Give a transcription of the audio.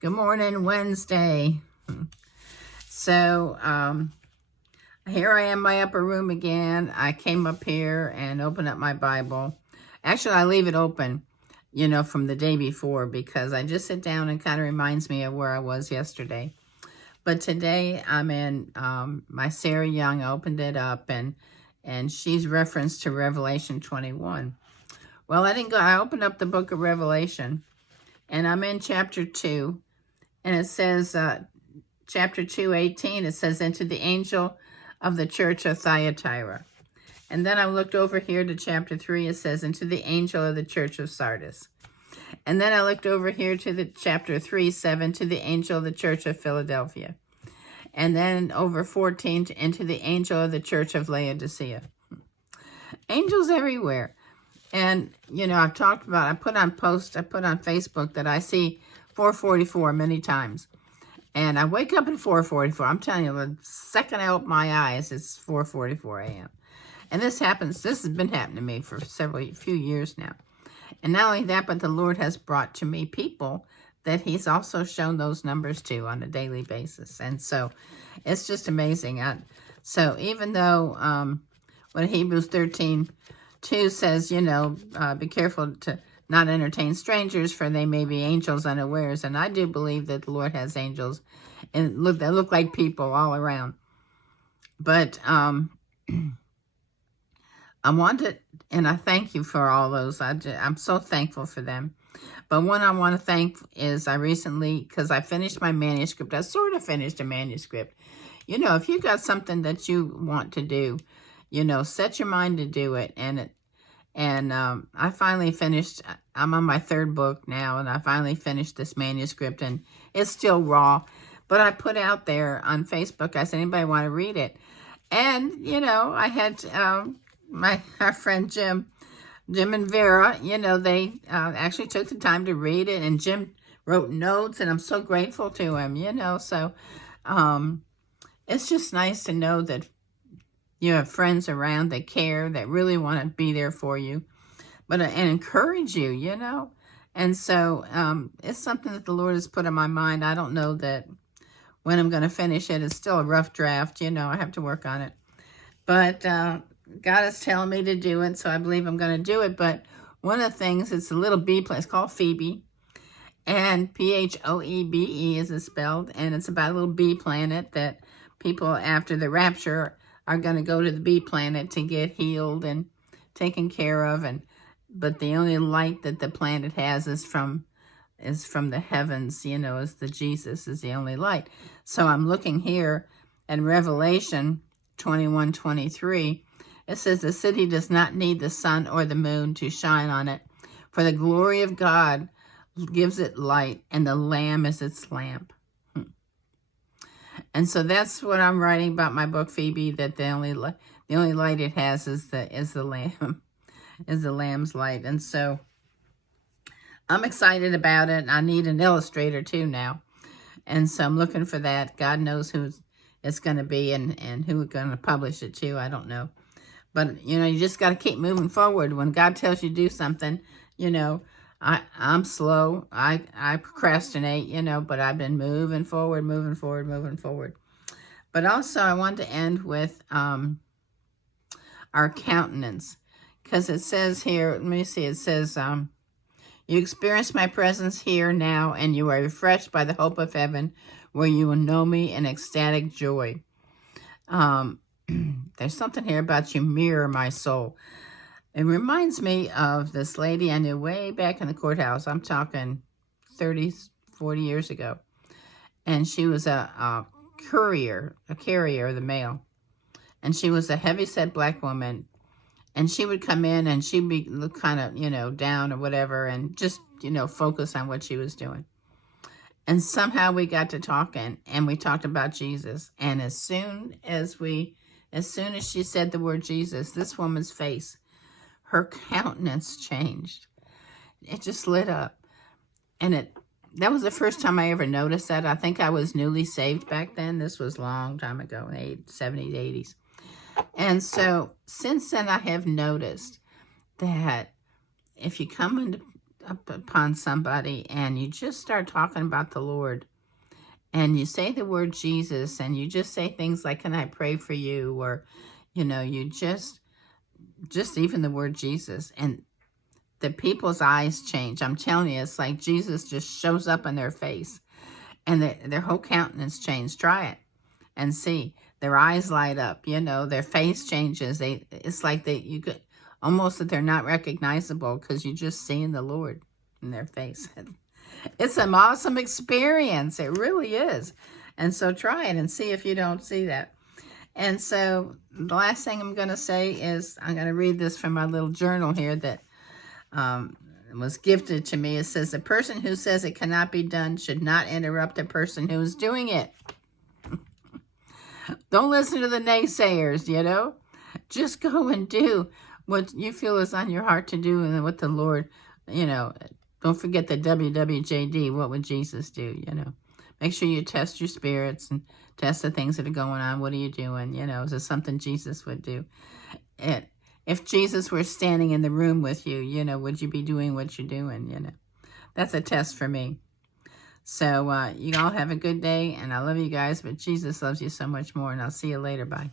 Good morning, Wednesday. So, here I am in my upper room again. I came up here and opened up my Bible. Actually, I leave it open, from the day before because I just sit down and kind of reminds me of where I was yesterday. But today I'm in my Sarah Young. I opened it up and she's referenced to Revelation 21. Well, I didn't go. I opened up the book of Revelation and I'm in chapter 2. And it says, chapter 2:18, it says, "And to the angel of the church of Thyatira." And then I looked over here to chapter 3, it says, "And to the angel of the church of Sardis." And then I looked over here to the chapter 3:7, "To the angel of the church of Philadelphia." And then over 14, "And to the angel of the church of Laodicea." Angels everywhere. And, I've talked about, I put on Facebook that I see 444 many times. And I wake up at 4:44. I'm telling you, the second I open my eyes, it's 4:44 a.m. And this has been happening to me for few years now. And not only that, but the Lord has brought to me people that he's also shown those numbers to on a daily basis. And so it's just amazing. So even though what Hebrews 13:2 says, be careful to not entertain strangers, for they may be angels unawares. And I do believe that the Lord has angels and they look like people all around. But I wanted, and I thank you for all those. I'm so thankful for them. But one I want to thank is I recently, because I finished my manuscript. I sort of finished a manuscript. If you got something that you want to do, set your mind to do it. And I finally finished. I'm on my third book now, and I finally finished this manuscript, and it's still raw. But I put out there on Facebook, I said, anybody want to read it? And, I had our friend Jim and Vera, they actually took the time to read it, and Jim wrote notes, and I'm so grateful to him, So it's just nice to know that you have friends around that care, that really want to be there for you, and encourage you, And so it's something that the Lord has put in my mind. I don't know that when I'm going to finish it. It's still a rough draft, I have to work on it. But God is telling me to do it, so I believe I'm going to do it. But one of the things, it's a little bee planet. It's called Phoebe, and Phoebe is it spelled, and it's about a little bee planet that people after the rapture are going to go to the bee planet to get healed and taken care of. But the only light that the planet has is from the heavens, is the Jesus is the only light. So I'm looking here in Revelation 21:23. It says, "The city does not need the sun or the moon to shine on it, for the glory of God gives it light, and the Lamb is its lamp." And so that's what I'm writing about my book, Phoebe, that the only light it has is the Lamb, is the Lamb's light. And so I'm excited about it. I need an illustrator too now. And so I'm looking for that. God knows who it's going to be and who is going to publish it to. I don't know. But, you just got to keep moving forward. When God tells you to do something, I'm slow. I procrastinate, but I've been moving forward. But also I want to end with our countenance. Because it says here, let me see, it says, "You experience my presence here now, and you are refreshed by the hope of heaven, where you will know me in ecstatic joy." There's something here about "you mirror my soul." It reminds me of this lady I knew way back in the courthouse. I'm talking 30, 40 years ago. And she was a carrier of the mail. And she was a heavyset black woman. And she would come in and she'd be look kind of, down or whatever, and just, focus on what she was doing. And somehow we got to talking, and we talked about Jesus. And as soon as she said the word Jesus, this woman's face, her countenance changed. It just lit up. And that was the first time I ever noticed that. I think I was newly saved back then. This was a long time ago, in the 70s, 80s. And so since then, I have noticed that if you come upon somebody and you just start talking about the Lord and you say the word Jesus and you just say things like, can I pray for you? Or, you know, you just even the word Jesus, and the people's eyes change. I'm telling you, it's like Jesus just shows up in their face and their whole countenance changes. Try it and see. Their eyes light up, you know, their face changes. It's like you could almost that they're not recognizable because you're just seeing the Lord in their face. It's an awesome experience. It really is. And so try it and see if you don't see that. And so the last thing I'm going to say is I'm going to read this from my little journal here that was gifted to me. It says, the person who says it cannot be done should not interrupt the person who is doing it. Don't listen to the naysayers, you know. Just go and do what you feel is on your heart to do, and what the Lord, you know, don't forget the WWJD, what would Jesus do, you know. Make sure you test your spirits and test the things that are going on. What are you doing? You know, is this something Jesus would do? If Jesus were standing in the room with you, you know, would you be doing what you're doing, you know? That's a test for me. So you all have a good day, and I love you guys, but Jesus loves you so much more, and I'll see you later. Bye.